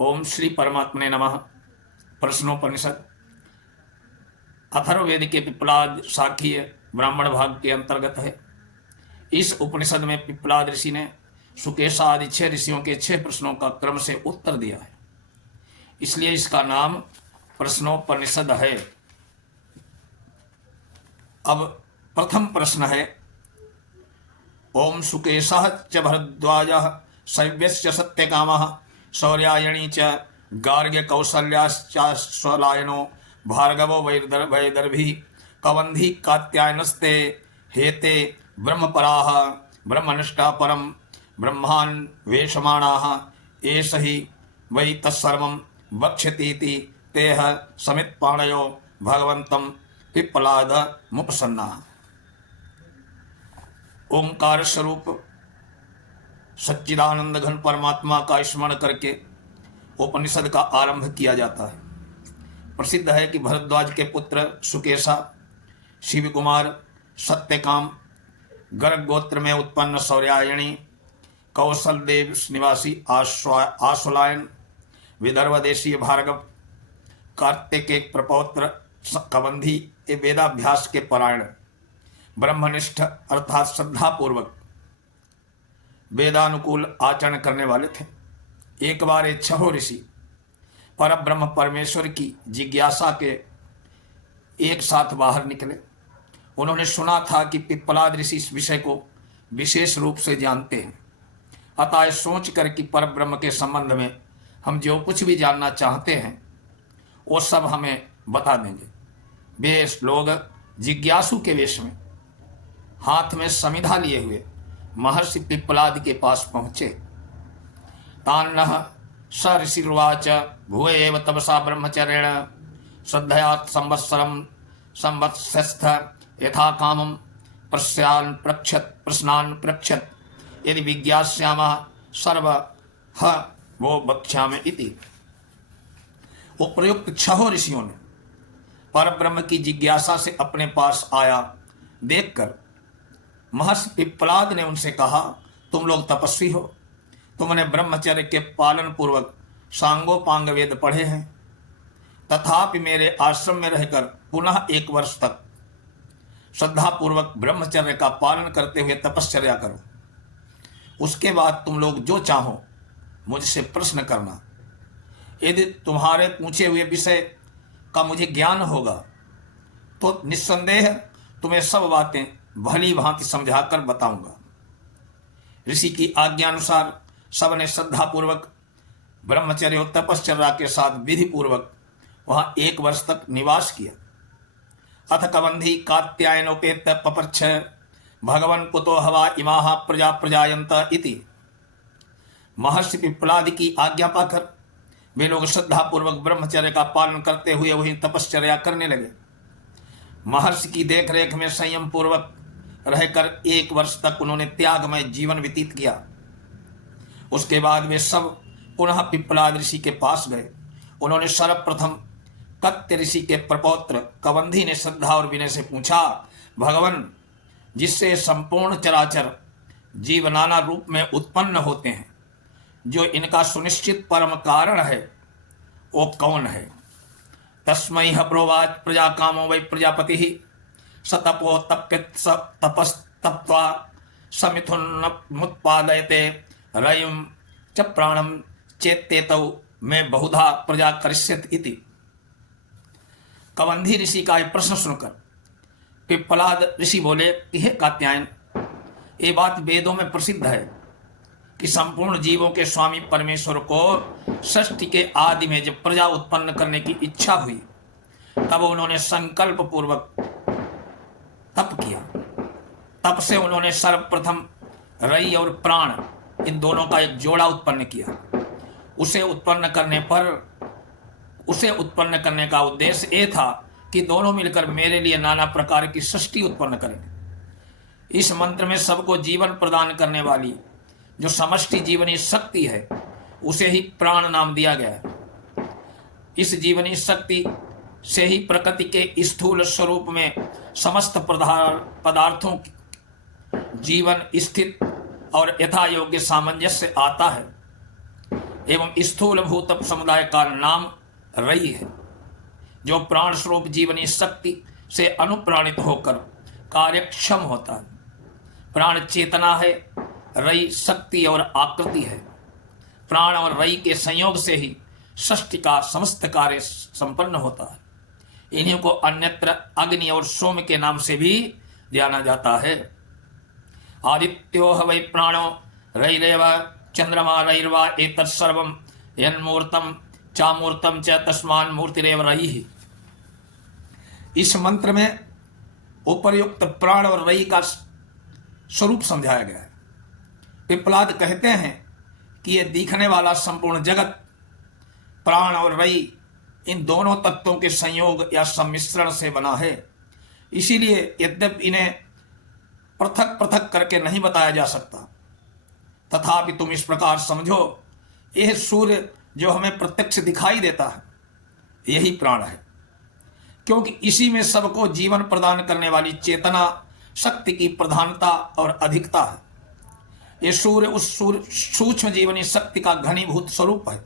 ओम श्री परमात्मने नमः। प्रश्नोपनिषद अथर्ववेद के पिप्पलाद शाखीय ब्राह्मण भाग के अंतर्गत है। इस उपनिषद में पिप्पलाद ऋषि ने सुकेशा आदि 6 ऋषियों के 6 प्रश्नों का क्रम से उत्तर दिया है, इसलिए इसका नाम प्रश्नोपनिषद है। अब प्रथम प्रश्न है, ओम सुकेशः च भरद्वाजः शैव्यश्च सत्यकामः शौर्यायणी च गार्ग्य कौसल्याश्चाश्वलायनो भार्गवो वैदर्भी कवंधी कात्यायनस्ते हेते ब्रह्मपराः ब्रह्मनिष्ठा परम ब्रह्मान् वेशमाणाः एष हि वै तत्सर्वं वक्ष्यतीति तेह समित्पाणयो भगवन्तं पिप्पलाद मुपसन्नाः। ओंकार स्वरूप सच्चिदानंद घन परमात्मा का स्मरण करके उपनिषद का आरंभ किया जाता है। प्रसिद्ध है कि भरद्वाज के पुत्र सुकेशा शिव कुमार सत्यकाम गर्ग गोत्र में उत्पन्न शौर्यायणी कौशल देव निवासी आश्वलायन विदर्भ देशीय भार्गव कार्तिकेय प्रपौत्र कबंधी ये वेदाभ्यास के परायण ब्रह्मनिष्ठ अर्थात श्रद्धापूर्वक वेदानुकूल आचरण करने वाले थे। एक बार ये 6 ऋषि पर ब्रह्म परमेश्वर की जिज्ञासा के एक साथ बाहर निकले। उन्होंने सुना था कि पिप्पलाद ऋषि इस विषय को विशेष रूप से जानते हैं, अतः सोच कर कि पर ब्रह्म के संबंध में हम जो कुछ भी जानना चाहते हैं वो सब हमें बता देंगे। वे लोग जिज्ञासु के वेश में हाथ में समिधा लिए हुए महर्षि पिप्पलाद के पास पहुंचे। तान्नः स ऋषिर्वाच भूय एव तपसा ब्रह्मचर्येण श्रद्धया संवत्सरं संवत्स्यस्थ यथा कामं प्रश्नान् पृच्छत् यदि विज्ञास्यामः सर्व वो वक्ष्यामि इति। उपयुक्त 6 ऋषियों ने पर ब्रह्म की जिज्ञासा से अपने पास आया देखकर महर्षि पिप्पलाद ने उनसे कहा, तुम लोग तपस्वी हो, तुमने ब्रह्मचर्य के पालन पूर्वक सांगोपांग वेद पढ़े हैं, तथापि मेरे आश्रम में रहकर पुनः 1 वर्ष तक श्रद्धापूर्वक ब्रह्मचर्य का पालन करते हुए तपश्चर्या करो। उसके बाद तुम लोग जो चाहो मुझसे प्रश्न करना। यदि तुम्हारे पूछे हुए विषय का मुझे ज्ञान होगा तो निस्संदेह तुम्हें सब बातें भली भांति समझाकर बताऊंगा। ऋषि की आज्ञा अनुसार सबने श्रद्धापूर्वक ब्रह्मचर्य और तपश्चर्या के साथ विधि पूर्वक वहां 1 वर्ष तक निवास किया। अथ कबंधी कात्यायनोपेत पपच्छ भगवन कुतो हवा इमाः प्रजा प्रजायंत इति। महर्षि पिप्पलादि की आज्ञा पाकर वे लोग श्रद्धापूर्वक ब्रह्मचर्य का पालन करते हुए वही तपश्चर्या करने लगे। महर्षि की देखरेख में संयम पूर्वक रहकर 1 वर्ष तक उन्होंने त्यागमय जीवन व्यतीत किया। उसके बाद वे सब पुनः पिप्पलाद ऋषि के पास गए। उन्होंने सर्वप्रथम कत्य ऋषि के प्रपौत्र कबंधी ने श्रद्धा और विनय से पूछा, भगवान, जिससे संपूर्ण चराचर जीव नाना रूप में उत्पन्न होते हैं, जो इनका सुनिश्चित परम कारण है, वो कौन है? तस्मै प्रोवाच प्रजा कामो वै प्रजापति सतपो तप्यत तपस्तप्त्वा समिथुन्मुत्पादयते रयिं च प्राणं चेत्तेतौ में बहुधा प्रजा करिष्यत इति। कबंधी ऋषि का यह प्रश्न सुनकर पिप्पलाद ऋषि बोले कि हे कात्यायन, ये बात वेदों में प्रसिद्ध है कि संपूर्ण जीवों के स्वामी परमेश्वर को सृष्टि के आदि में जब प्रजा उत्पन्न करने की इच्छा हुई तब उन्होंने संकल्प पूर्वक तप किया। तप से उन्होंने सर्वप्रथम रई और प्राण इन दोनों का एक जोड़ा उत्पन्न किया। उसे उत्पन्न करने का उद्देश्य ये था कि दोनों मिलकर मेरे लिए नाना प्रकार की सृष्टि उत्पन्न करेंगे। इस मंत्र में सबको जीवन प्रदान करने वाली जो समष्टि जीवनी शक्ति है उसे ही प्राण नाम दिया गया है। इस जीवनी शक्ति से ही प्रकृति के स्थूल स्वरूप में समस्त पदार्थों जीवन स्थित और यथा योग्य सामंजस्य आता है। एवं स्थूल भूत समुदाय का नाम रई है, जो प्राण स्वरूप जीवनी शक्ति से अनुप्राणित होकर कार्यक्षम होता है। प्राण चेतना है, रई शक्ति और आकृति है। प्राण और रई के संयोग से ही सृष्टि का समस्त कार्य संपन्न होता है। इन्हीं को अन्यत्र अग्नि और सोम के नाम से भी जाना जाता है। आदित्यो ह वै प्राणो रैरेव चंद्रमा रैर्वा एतत् सर्वं यन्मूर्तं चामूर्तं च तस्मान् मूर्तिरेव रयिः। इस मंत्र में उपर्युक्त प्राण और रई का स्वरूप समझाया गया है। पिप्पलाद कहते हैं कि यह दिखने वाला संपूर्ण जगत प्राण और रई इन दोनों तत्वों के संयोग या सम्मिश्रण से बना है। इसीलिए यद्यपि इन्हें पृथक पृथक करके नहीं बताया जा सकता, तथापि तुम इस प्रकार समझो, यह सूर्य जो हमें प्रत्यक्ष दिखाई देता है यही प्राण है, क्योंकि इसी में सबको जीवन प्रदान करने वाली चेतना शक्ति की प्रधानता और अधिकता है। ये सूर्य उस सूक्ष्म जीवनी शक्ति का घनीभूत स्वरूप है।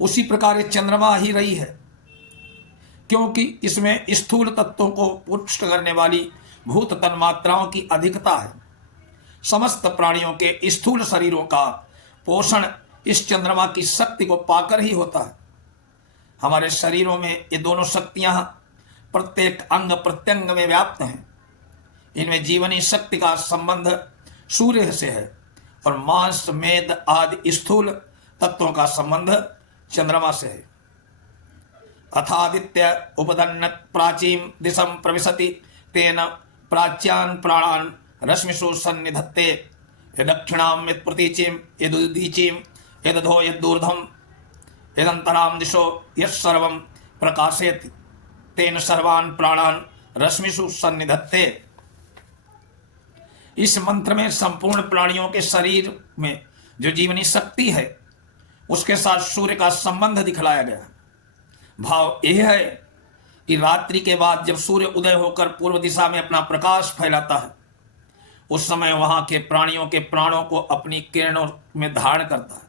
उसी प्रकार ये चंद्रमा ही रही है, क्योंकि इसमें स्थूल तत्वों को पुष्ट करने वाली भूत तन्मात्राओं की अधिकता है। समस्त प्राणियों के स्थूल शरीरों का पोषण इस चंद्रमा की शक्ति को पाकर ही होता है। हमारे शरीरों में ये दोनों शक्तियां प्रत्येक अंग प्रत्यंग में व्याप्त हैं। इनमें जीवनी शक्ति का संबंध सूर्य से है और मांस मेद आदि स्थूल तत्वों का संबंध चंद्रमा से है। अथादित्य उपदन्नत प्राचीन दिशम प्रविशति तेन प्राच्यान प्राणान रश्मिषु सन्निधत्ते यदक्षिणाम यद प्रतीचिम यदुदीचिम यदधो यदूर्धम यदंतराम दिशो यत्सर्वं प्रकाशयति तेन सर्वान् प्राणान रश्मिषु सन्निधत्ते। इस मंत्र में संपूर्ण प्राणियों के शरीर में जो जीवनी शक्ति है उसके साथ सूर्य का संबंध दिखलाया गया। भाव यह है कि रात्रि के बाद जब सूर्य उदय होकर पूर्व दिशा में अपना प्रकाश फैलाता है, उस समय वहां के प्राणियों के प्राणों को अपनी किरणों में धारण करता है,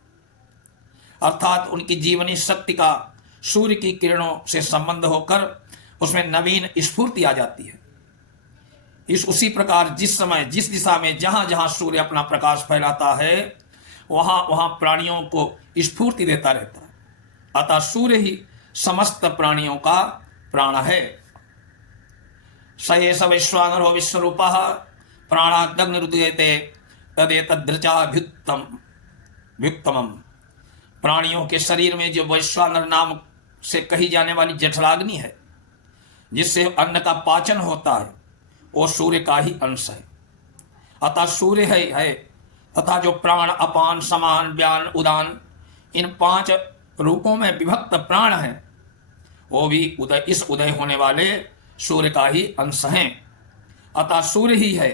अर्थात उनकी जीवनी शक्ति का सूर्य की किरणों से संबंध होकर उसमें नवीन स्फूर्ति आ जाती है। उसी प्रकार जिस समय जिस दिशा में जहां जहां सूर्य अपना प्रकाश फैलाता है वहां वहां प्राणियों को स्फूर्ति देता रहता है। अतः सूर्य ही समस्त प्राणियों का प्राण है। स एष वैश्वानरो विश्वरूपः प्राणाग्निरुदयते तदेतदृचाभ्युत्तमम्। प्राणियों के शरीर में जो वैश्वानर नाम से कही जाने वाली जठराग्नि है, जिससे अन्न का पाचन होता है, वो सूर्य का ही अंश है। अतः सूर्य है तथा जो प्राण अपान समान व्यान उदान इन 5 रूपों में विभक्त प्राण है, वो भी इस उदय होने वाले सूर्य का ही अंश हैं। अतः सूर्य ही है।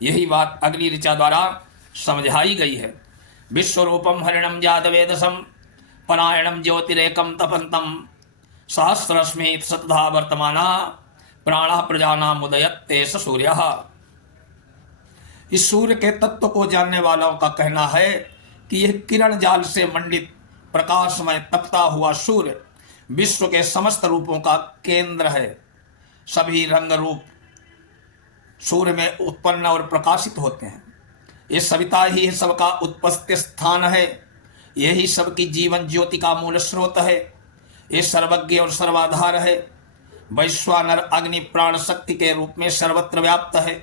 यही बात अगली ऋचा द्वारा समझाई गई है। विश्वरूपम हरिणम जातवेदसम परायणम ज्योतिरेकम तपंतम सहस्रश्मि सतधा वर्तमाना प्राणा प्रजानाम उदयत्ते स सूर्यः। इस सूर्य के तत्व को जानने वालों का कहना है कि यह किरण जाल से मंडित प्रकाशमय तपता हुआ सूर्य विश्व के समस्त रूपों का केंद्र है। सभी रंग रूप सूर्य में उत्पन्न और प्रकाशित होते हैं। ये सविता ही सबका उत्पत्ति स्थान है। यही सबकी जीवन ज्योति का मूल स्रोत है। ये सर्वज्ञ और सर्वाधार है। वैश्वानर अग्नि प्राण शक्ति के रूप में सर्वत्र व्याप्त है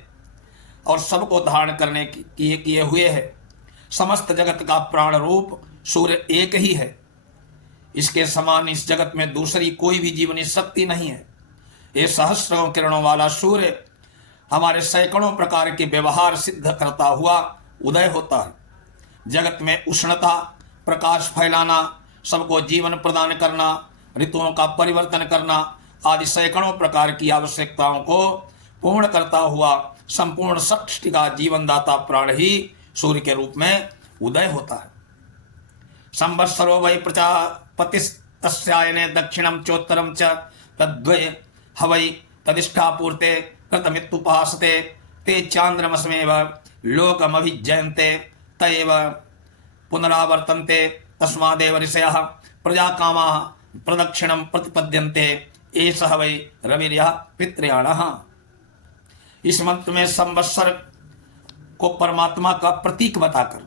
और सबको धारण करने किए हुए है। समस्त जगत का प्राण रूप सूर्य एक ही है। इसके समान इस जगत में दूसरी कोई भी जीवनी शक्ति नहीं है। ये सहस्रों किरणों वाला सूर्य हमारे सैकड़ों प्रकार के व्यवहार सिद्ध करता हुआ उदय होता है। जगत में उष्णता, प्रकाश फैलाना, सबको जीवन प्रदान करना, ऋतुओं का परिवर्तन करना आदि सैकड़ों प्रकार की आवश्यकताओं को पूर्ण करता हुआ संपूर्ण सृष्टि का जीवनदाता प्राण ही सूर्य के रूप में उदय होता है। संवत्सरो वै प्रजापतिस्तस्यायने दक्षिणम चोत्तरम च तद्वय हवै तदिष्ठापूर्ते कृतमित्युपासते ते चांद्रमसमेव लोकमभिजयन्ते तयेव पुनरावर्तन्ते तस्मादेव ऋषयः प्रजा कामाः प्रदक्षिणं प्रतिपद्यन्ते एषः वै रविर्यः पितृयाणः। इस मंत्र में संवत्सर को परमात्मा का प्रतीक बताकर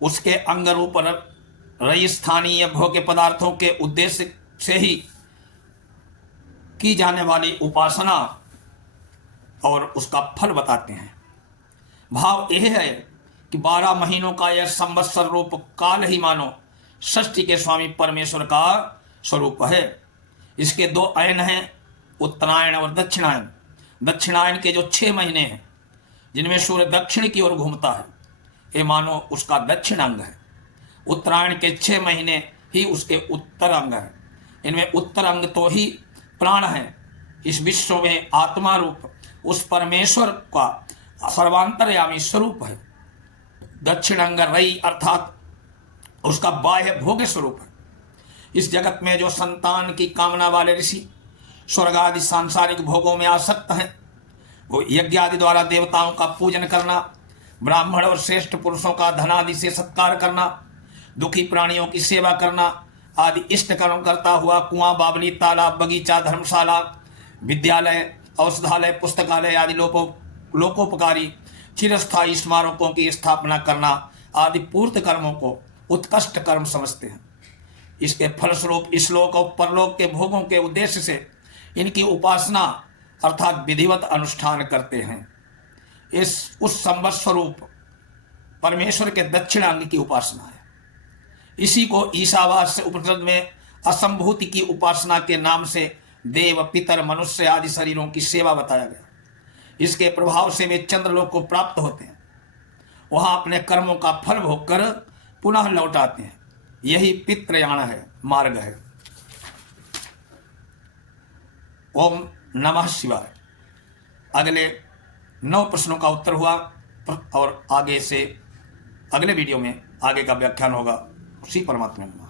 उसके अंग रूप रई स्थानीय भोग्य पदार्थों के उद्देश्य से ही की जाने वाली उपासना और उसका फल बताते हैं। भाव यह है कि 12 महीनों का यह संवत्सर रूप काल ही मानो षष्ठी के स्वामी परमेश्वर का स्वरूप है। इसके 2 अयन हैं, उत्तरायण और दक्षिणायन। दक्षिणायन के जो 6 महीने हैं जिनमें सूर्य दक्षिण की ओर घूमता है, ये मानो उसका दक्षिण अंग है। उत्तरायण के 6 महीने ही उसके उत्तर अंग है। इनमें उत्तर अंग तो ही प्राण है। इस विश्व में आत्मा रूप उस परमेश्वर का सर्वांतरयामी स्वरूप है। दक्षिण अंग रई अर्थात उसका बाह्य भोग्य स्वरूप है। इस जगत में जो संतान की कामना वाले ऋषि स्वर्ग आदि सांसारिक भोगों में आसक्त हैं, वो यज्ञ आदि द्वारा देवताओं का पूजन करना, ब्राह्मण और श्रेष्ठ पुरुषों का धनादि से सत्कार करना, दुखी प्राणियों की सेवा करना आदि इष्ट कर्म करता हुआ कुआं, बावली, तालाब, बगीचा, धर्मशाला, विद्यालय, औषधालय, पुस्तकालय आदि लोकोपकारी चिरस्थायी स्मारकों की स्थापना करना आदि पूर्त कर्मों को उत्कृष्ट कर्म समझते हैं। इसके फलस्वरूप इस लोक और परलोक के भोगों के उद्देश्य से इनकी उपासना अर्थात विधिवत अनुष्ठान करते हैं। उस संवत्सरूप परमेश्वर के दक्षिण अंग की उपासना है। इसी को ईशावास्य उपनिषद में असंभूति की उपासना के नाम से देव, पितर, मनुष्य आदि शरीरों की सेवा बताया गया। इसके प्रभाव से वे चंद्रलोक को प्राप्त होते हैं, वहां अपने कर्मों का फल भोग कर पुनः लौट आते हैं। यही पितृयाण है, मार्ग है। ओम नमः शिवाय। अगले 9 प्रश्नों का उत्तर हुआ और आगे से अगले वीडियो में आगे का व्याख्यान होगा। उसी परमात्मा में।